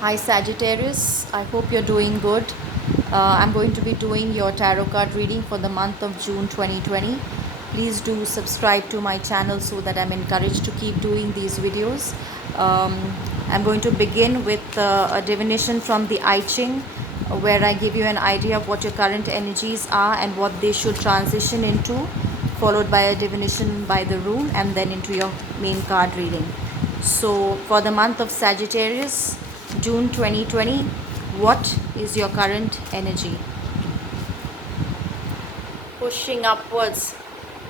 Hi Sagittarius, I hope you're doing good. I'm going to be doing your tarot card reading for the month of June 2020. Please do subscribe to my channel so that I'm encouraged to keep doing these videos. Um, I'm going to begin with a divination from the I Ching, where I give you an idea of what your current energies are and what they should transition into, followed by a divination by the rune, and then into your main card reading. So, for the month of Sagittarius, June 2020, what is your current energy? Pushing upwards.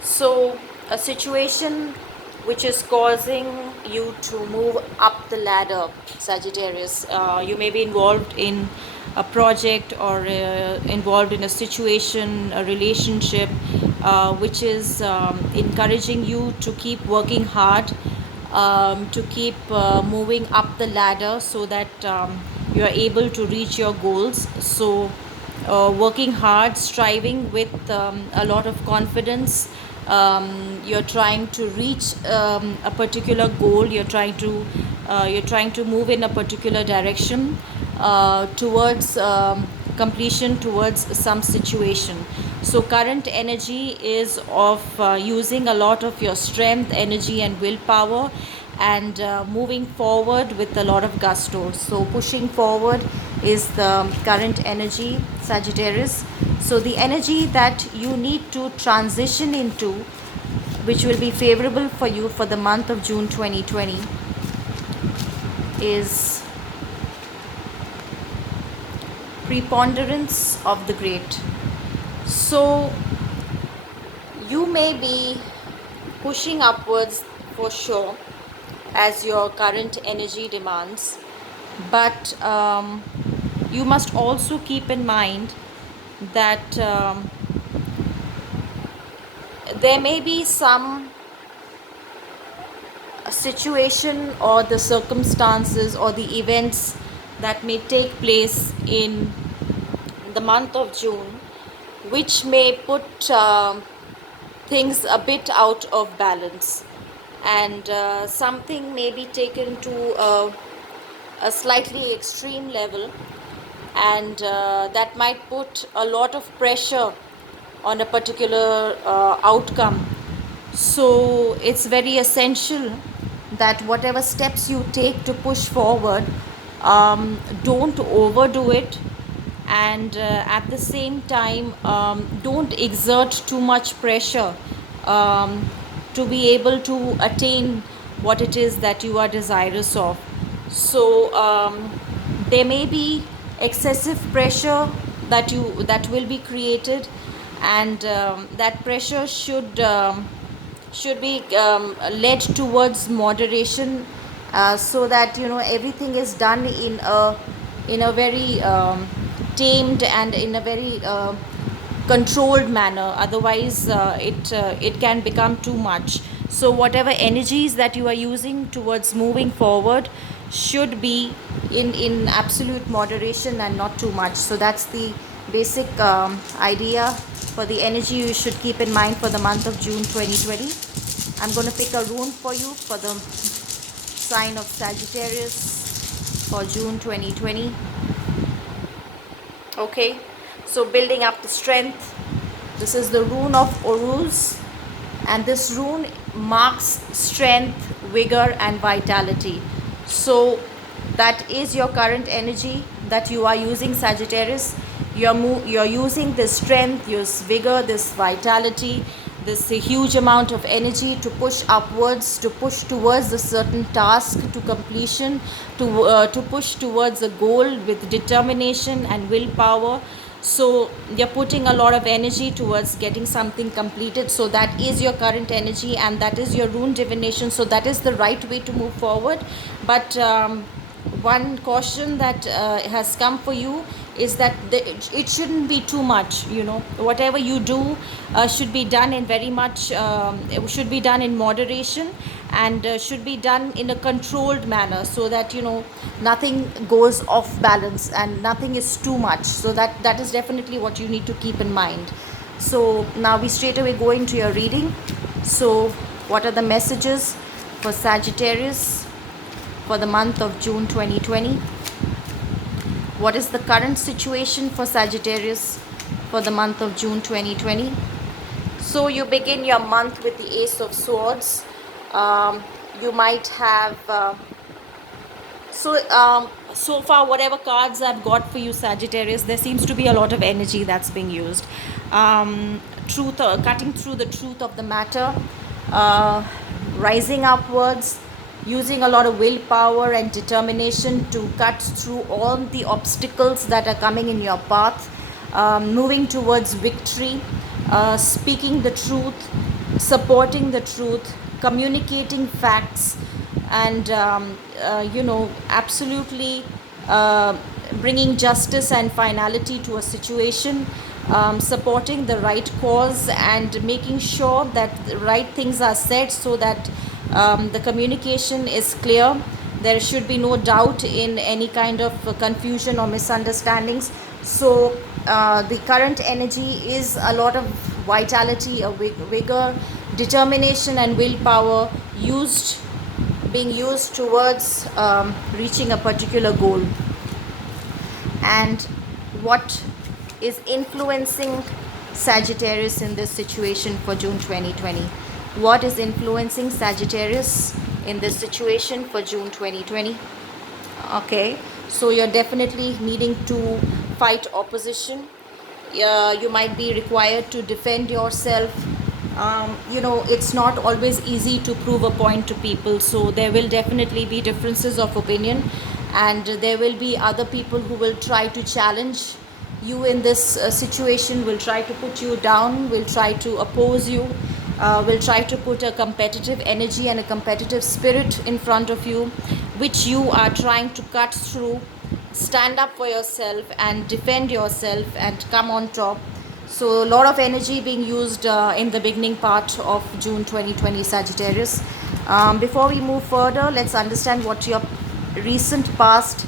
So, a situation which is causing you to move up the ladder, Sagittarius. You may be involved in a project or involved in a situation, a relationship, which is encouraging you to keep working hard, to keep moving up the ladder so that you are able to reach your goals. So, working hard, striving with a lot of confidence. You're trying to reach a particular goal. You're trying to move in a particular direction towards completion, towards some situation. So current energy is of using a lot of your strength, energy, and willpower, and moving forward with a lot of gusto. So pushing forward is the current energy, Sagittarius. So the energy that you need to transition into, which will be favorable for you for the month of June 2020, is preponderance of the great. So you may be pushing upwards for sure, as your current energy demands, but you must also keep in mind that there may be some situation or the circumstances or the events that may take place in the month of June, which may put things a bit out of balance, and something may be taken to a slightly extreme level, and that might put a lot of pressure on a particular outcome. So it's very essential that whatever steps you take to push forward, don't overdo it, and at the same time, don't exert too much pressure um, to be able to attain what it is that you are desirous of. So there may be excessive pressure that will be created, and that pressure should be led towards moderation, so that everything is done in a very tamed and in a very controlled manner. Otherwise it can become too much. So whatever energies that you are using towards moving forward should be in absolute moderation and not too much. So that's the basic idea for the energy you should keep in mind for the month of June 2020. I'm going to pick a rune for you for the sign of Sagittarius for June 2020. Okay, so building up the strength. This is the rune of Oruz, and this rune marks strength, vigor, and vitality. So that is your current energy that you are using, Sagittarius. You're using this strength, this vigor, this vitality, this huge amount of energy to push upwards, to push towards a certain task to completion, to push towards a goal with determination and willpower. So you're putting a lot of energy towards getting something completed. So that is your current energy, and that is your rune divination. So that is the right way to move forward. But one caution that has come for you is that it shouldn't be too much. Whatever you do should be done in very much should be done in moderation, and should be done in a controlled manner, so that nothing goes off balance and nothing is too much. So that is definitely what you need to keep in mind. So now we straight away go into your reading. So what are the messages for Sagittarius for the month of June 2020? What is the current situation for Sagittarius for the month of June 2020? So you begin your month with the Ace of Swords. You might have so far, whatever cards I've got for you, Sagittarius, there seems to be a lot of energy that's being used. Cutting through the truth of the matter, uh, rising upwards, using a lot of willpower and determination to cut through all the obstacles that are coming in your path, moving towards victory, speaking the truth, supporting the truth, communicating facts, and absolutely bringing justice and finality to a situation, supporting the right cause and making sure that the right things are said so that the communication is clear. There should be no doubt in any kind of confusion or misunderstandings. So the current energy is a lot of vitality, a vigor, determination and willpower being used towards reaching a particular goal. And what is influencing Sagittarius in this situation for June 2020? What is influencing Sagittarius in this situation for June 2020? Okay, so you're definitely needing to fight opposition. You might be required to defend yourself. It's not always easy to prove a point to people, so there will definitely be differences of opinion, and there will be other people who will try to challenge you in this situation, will try to put you down, will try to oppose you, will try to put a competitive energy and a competitive spirit in front of you, which you are trying to cut through, stand up for yourself and defend yourself and come on top. So a lot of energy being used in the beginning part of June 2020, Sagittarius. Before we move further, let's understand what your recent past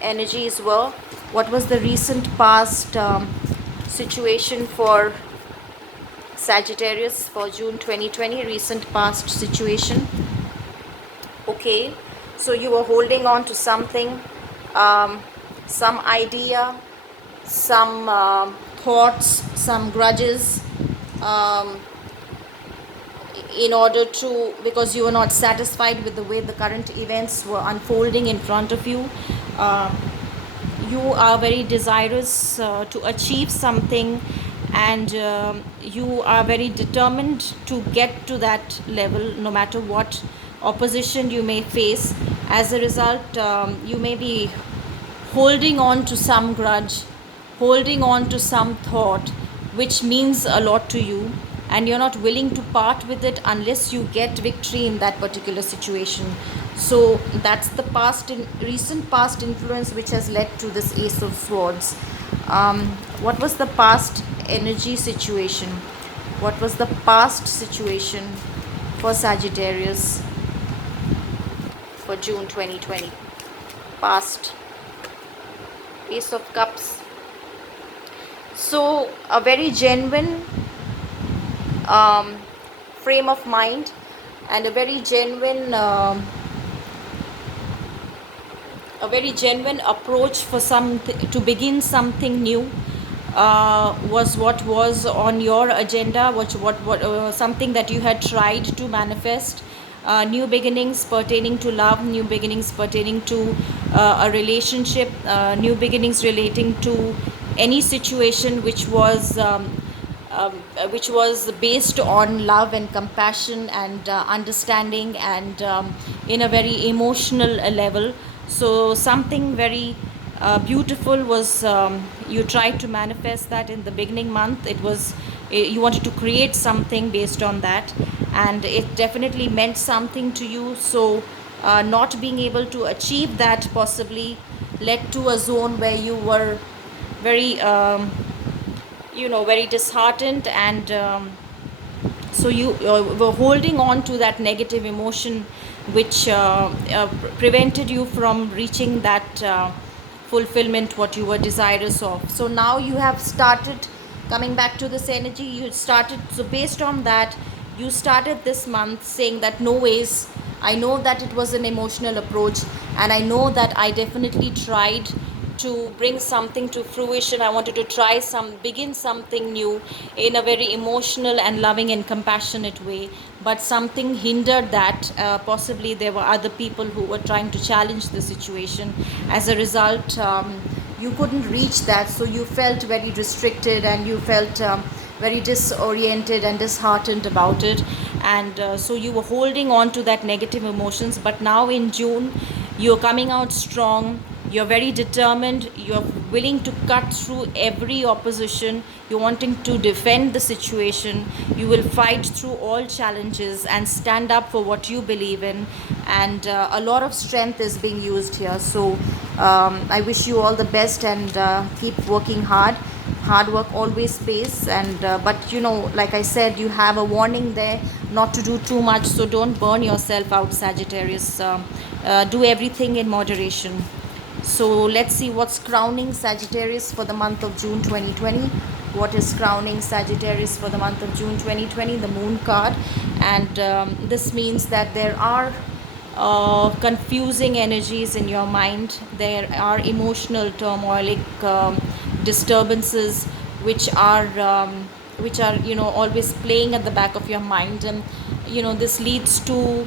energies were. What was the recent past situation for Sagittarius for June 2020? Recent past situation. Okay, so you were holding on to something, some idea, some thoughts, some grudges, in order to, because you were not satisfied with the way the current events were unfolding in front of you. You are very desirous to achieve something, and you are very determined to get to that level no matter what opposition you may face. As a result, you may be holding on to some grudge, holding on to some thought which means a lot to you, and you're not willing to part with it unless you get victory in that particular situation. So that's the recent past influence which has led to this Ace of Swords. What was the past energy situation? What was the past situation for Sagittarius for June 2020? Past. Ace of Cups. So a very genuine frame of mind and a very genuine approach for to begin something new was what was on your agenda, what something that you had tried to manifest. New beginnings pertaining to love, new beginnings pertaining to a relationship, new beginnings relating to any situation which was based on love and compassion and understanding, and in a very emotional level. So something very beautiful was, you tried to manifest that in the beginning month. It was, you wanted to create something based on that, and it definitely meant something to you. So not being able to achieve that possibly led to a zone where you were very very disheartened, and so you were holding on to that negative emotion which prevented you from reaching that fulfillment what you were desirous of. So now you have started coming back to this energy. You started, so based on that, you started this month saying that no ways, I know that it was an emotional approach, and I know that I definitely tried to bring something to fruition. I wanted to begin something new in a very emotional and loving and compassionate way. But something hindered that. Possibly there were other people who were trying to challenge the situation. As a result, you couldn't reach that, so you felt very restricted, and you felt very disoriented and disheartened about it. And so you were holding on to that negative emotions. But now in June, you're coming out strong, you're very determined, you're willing to cut through every opposition, you're wanting to defend the situation, you will fight through all challenges and stand up for what you believe in. And a lot of strength is being used here. So I wish you all the best, and keep working hard. Hard work always pays. And but like I said, you have a warning there not to do too much, so don't burn yourself out, Sagittarius. Do everything in moderation. So let's see what's crowning Sagittarius for the month of June 2020. What is crowning Sagittarius for the month of June 2020? The Moon card. And this means that there are confusing energies in your mind. There are emotional turmoilic disturbances which are always playing at the back of your mind. And this leads to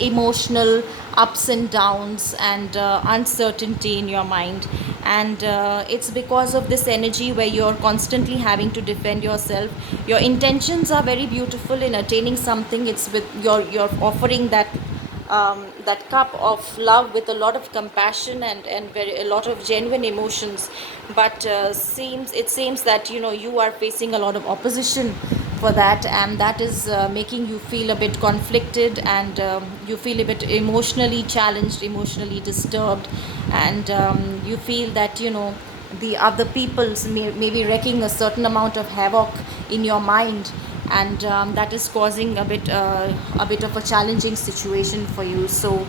emotional ups and downs, and uncertainty in your mind. And it's because of this energy where you're constantly having to defend yourself. Your intentions are very beautiful in attaining something. It's with you're offering that cup of love with a lot of compassion, and a lot of genuine emotions. But it seems that you are facing a lot of opposition for that, and that is making you feel a bit conflicted, and you feel a bit emotionally challenged, emotionally disturbed. And you feel that the other people's may be wrecking a certain amount of havoc in your mind. And that is causing a bit of a challenging situation for you. So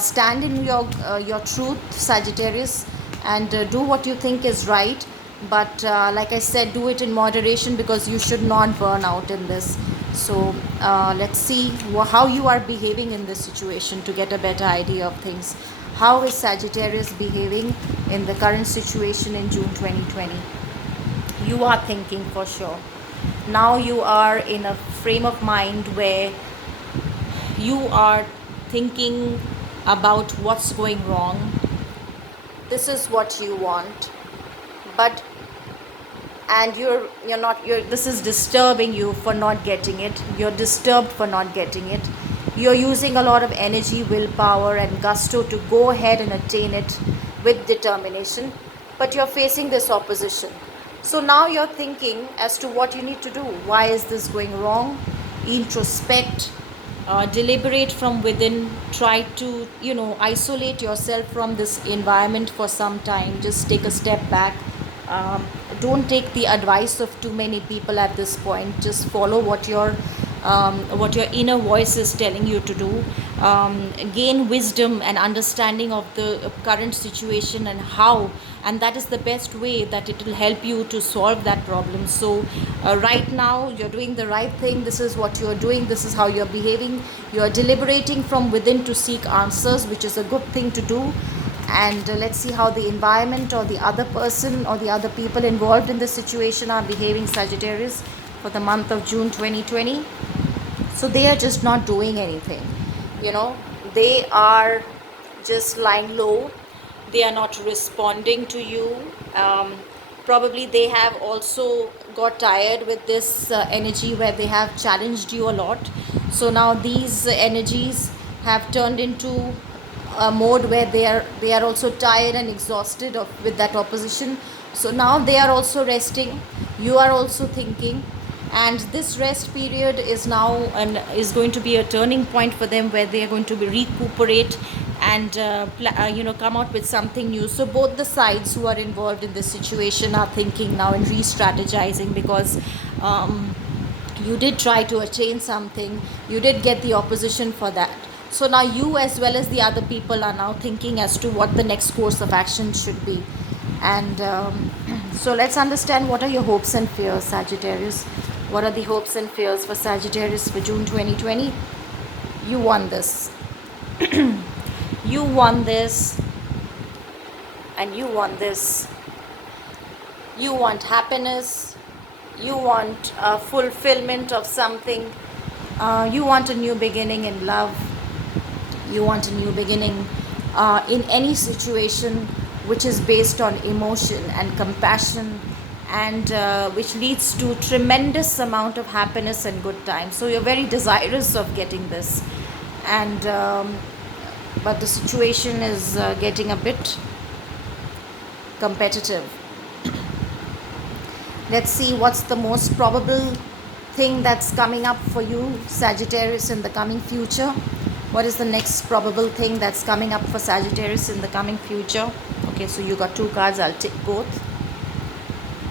stand in your truth, Sagittarius, and do what you think is right. But like I said, do it in moderation, because you should not burn out in this. So let's see how you are behaving in this situation to get a better idea of things. How is Sagittarius behaving in the current situation in June 2020? You are thinking for sure. Now you are in a frame of mind where you are thinking about what's going wrong. This is what you want, but and you're this is disturbing you for not getting it. You're disturbed for not getting it. You're using a lot of energy, willpower, and gusto to go ahead and attain it with determination, but you're facing this opposition. So now you're thinking as to what you need to do. Why is this going wrong? Introspect, deliberate from within. Try to isolate yourself from this environment for some time. Just take a step back. Don't take the advice of too many people at this point. Just follow what your inner voice is telling you to do. Gain wisdom and understanding of the current situation, and that is the best way that it will help you to solve that problem. So right now you're doing the right thing. This is what you're doing. This is how you're behaving. You're deliberating from within to seek answers, which is a good thing to do. And let's see how the environment, or the other person, or the other people involved in this situation are behaving, Sagittarius, for the month of June 2020. So they are just not doing anything. They are just lying low. They are not responding to you. Probably they have also got tired with this energy where they have challenged you a lot. So now these energies have turned into a mode where they are also tired and exhausted with that opposition. So now they are also resting. You are also thinking, and this rest period is now and is going to be a turning point for them, where they are going to recuperate and come out with something new. So both the sides who are involved in this situation are thinking now and re-strategizing, because you did try to attain something. You did get the opposition for that. So now you, as well as the other people, are now thinking as to what the next course of action should be. And so let's understand, what are your hopes and fears, Sagittarius, What are the hopes and fears for Sagittarius for June 2020? You want this. You want this, and you want this. You want happiness. You want fulfillment of something. You want a new beginning in love. You want a new beginning in any situation which is based on emotion and compassion, and which leads to tremendous amount of happiness and good times. So you're very desirous of getting this, and but the situation is getting a bit competitive. Let's see what's the most probable thing that's coming up for you, Sagittarius, in the coming future. What is the next probable thing that's coming up for Sagittarius in the coming future? Okay, so you got two cards. I'll take both.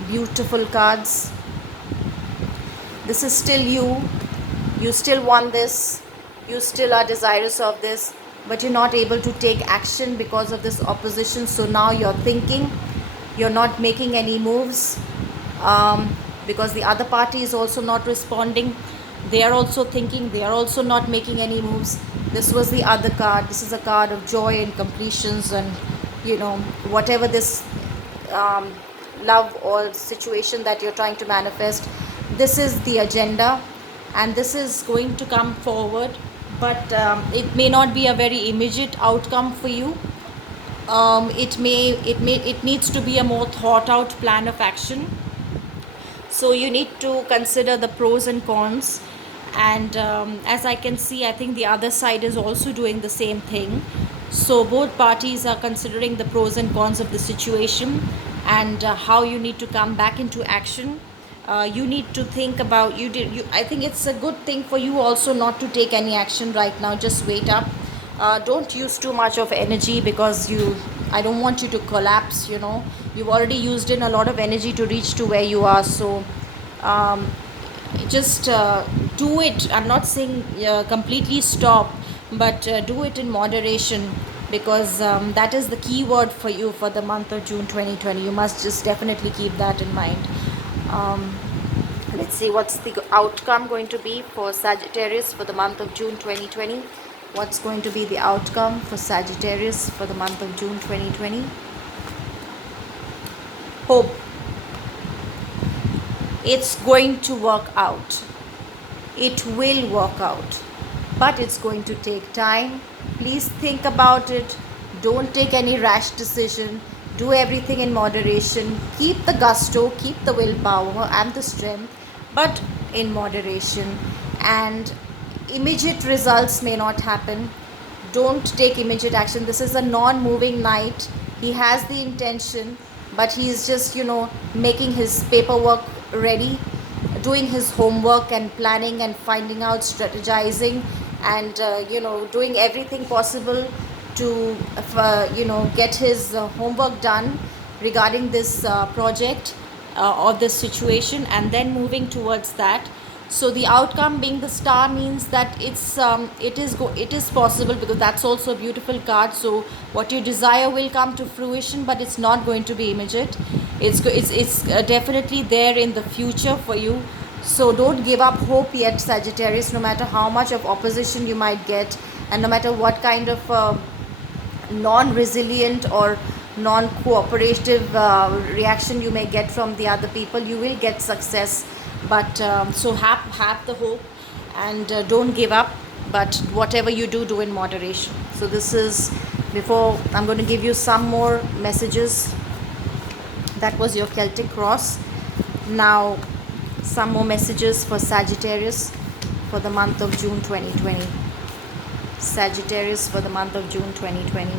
Beautiful cards. This is still you. You still want this. You still are desirous of this, but you're not able to take action because of this opposition. So now you're thinking, you're not making any moves, because the other party is also not responding. They are also thinking, they are also not making any moves. This was the other card. This is a card of joy and completions, and whatever this love or situation that you're trying to manifest, this is the agenda, and this is going to come forward, but it may not be a very immediate outcome for you. It needs to be a more thought out plan of action. So you need to consider the pros and cons, and as I can see, I think the other side is also doing the same thing. So both parties are considering the pros and cons of the situation, and how you need to come back into action. You need to think about I think it's a good thing for you also not to take any action right now. Just wait up. Don't use too much of energy, because I don't want you to collapse. You've already used in a lot of energy to reach to where you are. So just do it. I'm not saying completely stop, but do it in moderation, because that is the key word for you for the month of June 2020. You must just definitely keep that in mind. Let's see what's the outcome going to be for Sagittarius for the month of June 2020. What's going to be the outcome for Sagittarius for the month of June 2020? Hope. It's going to work out. It will work out, but it's going to take time. Please think about it. Don't take any rash decision. Do everything in moderation. Keep the gusto, keep the willpower and the strength, but in moderation. And immediate results may not happen. Don't take immediate action. This is a non-moving knight. He has the intention, but he's just making his paperwork ready, doing his homework and planning and finding out, strategizing, and doing everything possible to get his homework done regarding this project or this situation, and then moving towards that. So the outcome being the star means that it is possible, because that's also a beautiful card. So what you desire will come to fruition, but it's not going to be immediate. It's definitely there in the future for you. So don't give up hope yet, Sagittarius, no matter how much of opposition you might get, and no matter what kind of non-resilient or non-cooperative reaction you may get from the other people. You will get success, but so have the hope, and don't give up, but whatever you do in moderation. So this is, before I'm going to give you some more messages. That was your Celtic cross. Now some more messages for Sagittarius for the month of June 2020. Sagittarius for the month of June 2020.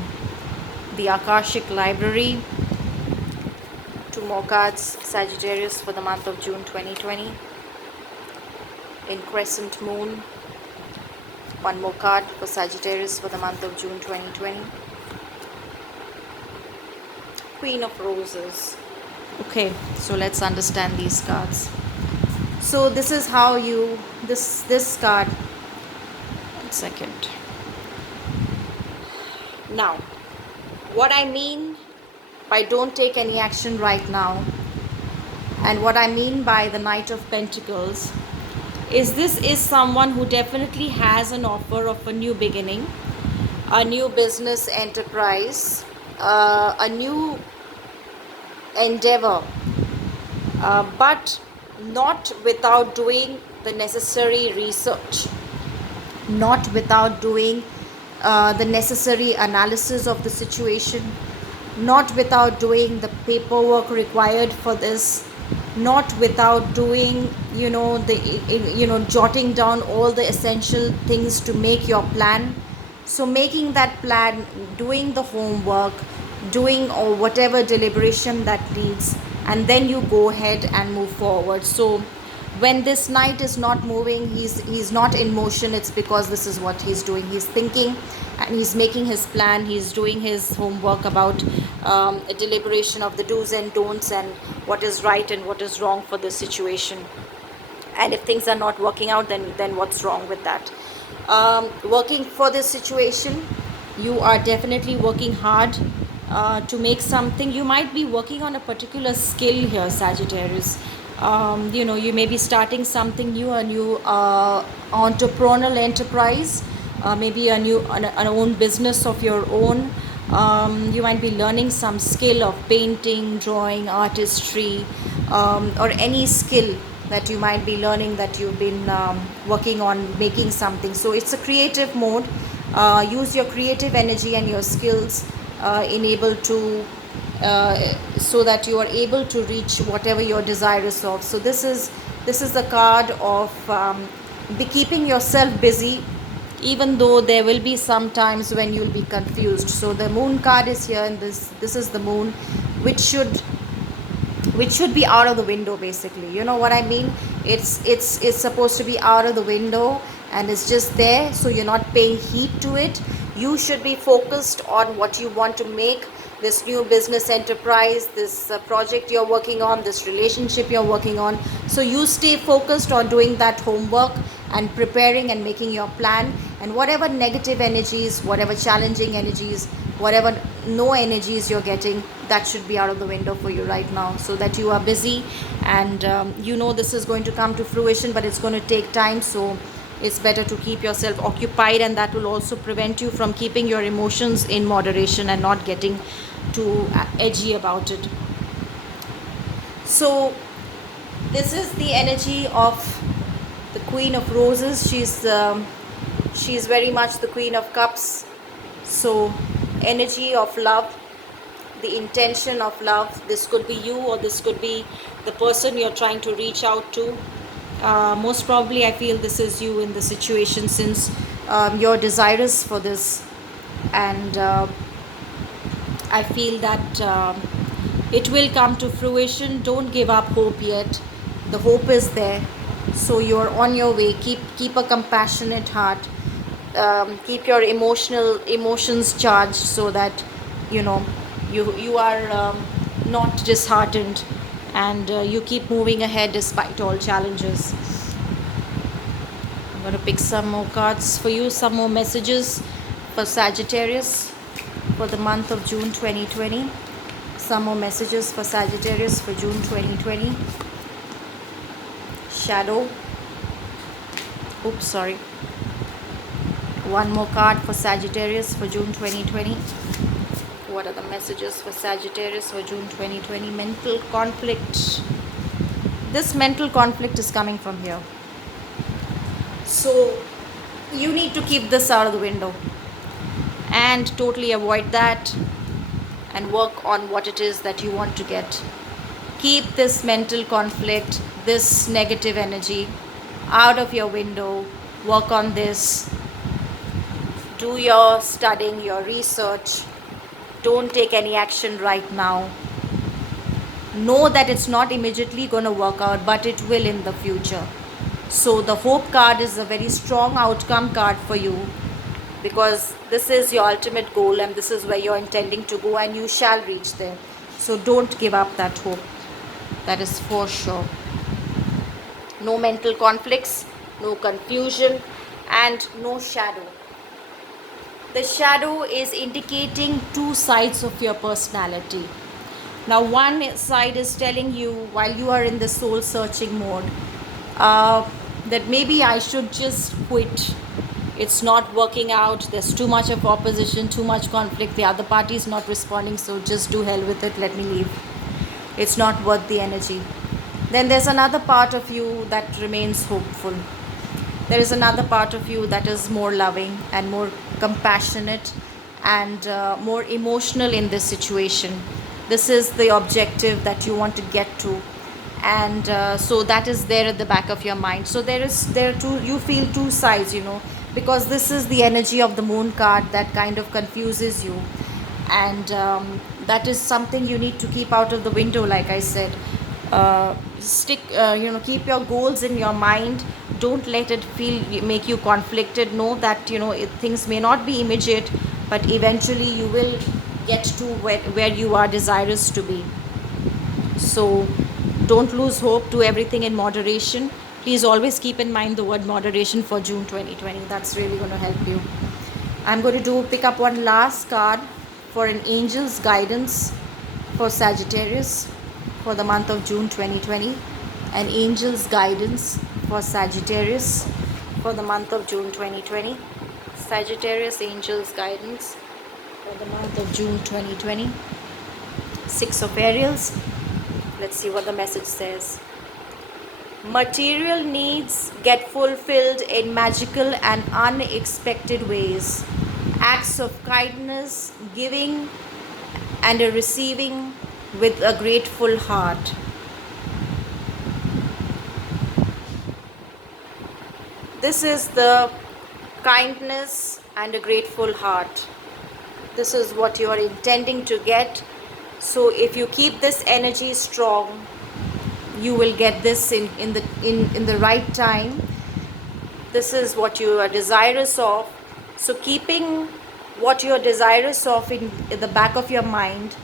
The Akashic Library. Two more cards, Sagittarius for the month of June 2020. In Crescent Moon. One more card for Sagittarius for the month of June 2020. Queen of Roses. Okay, so let's understand these cards. So this is how you, this card, 1 second. Now, what I mean by don't take any action right now, And what I mean by the Knight of Pentacles is this is someone who definitely has an offer of a new beginning, a new business enterprise, a new endeavor, but not without doing the necessary research, not without doing the necessary analysis of the situation, not without doing the paperwork required for this, not without doing, jotting down all the essential things to make your plan. So making that plan, doing the homework, doing or whatever deliberation that needs, and then you go ahead and move forward. So when this knight is not moving, he's not in motion, it's because this is what he's doing. He's thinking and he's making his plan, he's doing his homework about a deliberation of the do's and don'ts and what is right and what is wrong for this situation. And if things are not working out, then what's wrong with that? Working for this situation, you are definitely working hard to make something. You might be working on a particular skill here, Sagittarius. You may be starting something new, a new entrepreneurial enterprise, maybe an own business of your own. You might be learning some skill of painting, drawing, artistry, or any skill that you might be learning, that you've been working on making something. So it's a creative mode. Use your creative energy and your skills so that you are able to reach whatever your desire is of. So this is the card of be keeping yourself busy, even though there will be some times when you'll be confused. So the moon card is here, and this is the moon, which should be out of the window, basically. You know what I mean? It's supposed to be out of the window, and it's just there, so you're not paying heed to it. You should be focused on what you want to make, this new business enterprise, this project you're working on, this relationship you're working on. So you stay focused on doing that homework and preparing and making your plan, and whatever negative energies, whatever challenging energies, whatever no energies you're getting, that should be out of the window for you right now, so that you are busy. And this is going to come to fruition, but it's going to take time. So it's better to keep yourself occupied, and that will also prevent you from keeping your emotions in moderation and not getting too edgy about it. So this is the energy of the Queen of Roses. She's very much the Queen of Cups. So energy of love, the intention of love. This could be you, or this could be the person you're trying to reach out to. Most probably I feel this is you in the situation, since you're desirous for this. And I feel that it will come to fruition. Don't give up hope yet. The hope is there. So you're on your way. Keep a compassionate heart. Keep your emotions charged, so that you are not disheartened, and you keep moving ahead despite all challenges. I'm going to pick some more cards for you, some more messages for Sagittarius for the month of June 2020. Some more messages for Sagittarius for June 2020. Shadow. Oops, sorry. One more card for Sagittarius for June 2020. What are the messages for Sagittarius for June 2020? Mental conflict. This mental conflict is coming from here. So you need to keep this out of the window and totally avoid that, and work on what it is that you want to get. Keep this mental conflict, this negative energy out of your window. Work on this. Do your studying, your research. Don't take any action right now. Know that it's not immediately going to work out, but it will in the future. So the hope card is a very strong outcome card for you, because this is your ultimate goal, and this is where you're intending to go, and you shall reach there. So don't give up that hope. That is for sure. No mental conflicts, no confusion, and no shadow. The shadow is indicating two sides of your personality. Now, one side is telling you while you are in the soul searching mode that maybe I should just quit. It's not working out. There's too much of opposition, too much conflict. The other party is not responding, so just do hell with it. Let me leave. It's not worth the energy. Then there's another part of you that remains hopeful. There is another part of you that is more loving and more compassionate and more emotional in this situation. This is the objective that you want to get to, and so that is there at the back of your mind. So there are two, you feel two sides, because this is the energy of the moon card that kind of confuses you, and that is something you need to keep out of the window. Like I said, keep your goals in your mind. Don't let it make you conflicted. Know that things may not be immediate, but eventually you will get to where you are desirous to be. So don't lose hope. Do everything in moderation. Please always keep in mind the word moderation for June 2020. That's really going to help you. I'm going to pick up one last card for an angel's guidance for Sagittarius for the month of June 2020. An angel's guidance for Sagittarius for the month of June 2020. Sagittarius angel's guidance for the month of June 2020. Six of Ariels. Let's see what the message says. Material needs get fulfilled in magical and unexpected ways. Acts of kindness, giving and a receiving with a grateful heart. This is the kindness and a grateful heart. This is what you are intending to get. So if you keep this energy strong, you will get this in the right time. This is what you are desirous of. So keeping what you are desirous of in the back of your mind,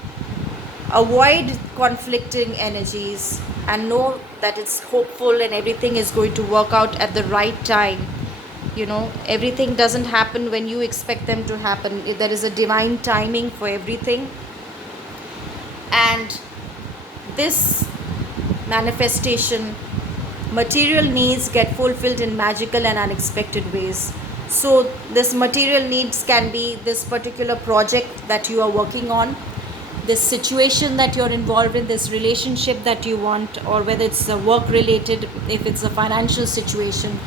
avoid conflicting energies, and know that it's hopeful and everything is going to work out at the right time. Everything doesn't happen when you expect them to happen. There is a divine timing for everything, and this manifestation, material needs get fulfilled in magical and unexpected ways. So this material needs can be this particular project that you are working on, this situation that you're involved in, this relationship that you want, or whether it's a work related, if it's a financial situation,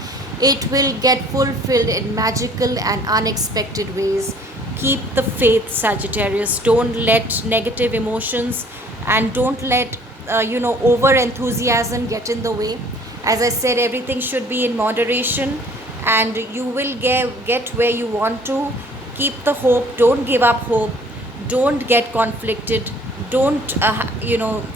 it will get fulfilled in magical and unexpected ways. Keep the faith, Sagittarius. Don't let negative emotions and don't let over enthusiasm get in the way. As I said, everything should be in moderation, and you will get where you want to. Keep the hope. Don't give up hope. Don't get conflicted. Don't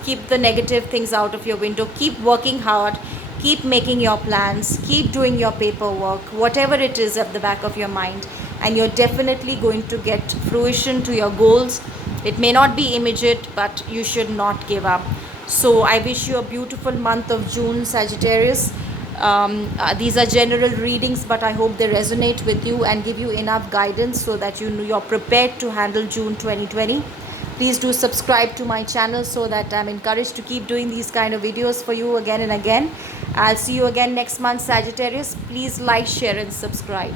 keep the negative things out of your window. Keep working hard. Keep making your plans. Keep doing your paperwork, whatever it is at the back of your mind, and you're definitely going to get fruition to your goals. It may not be immediate, but you should not give up. So I wish you a beautiful month of June, Sagittarius. These are general readings, but I hope they resonate with you and give you enough guidance so that you're prepared to handle June 2020. Please do subscribe to my channel so that I'm encouraged to keep doing these kind of videos for you again and again. I'll see you again next month, Sagittarius. Please like, share and subscribe.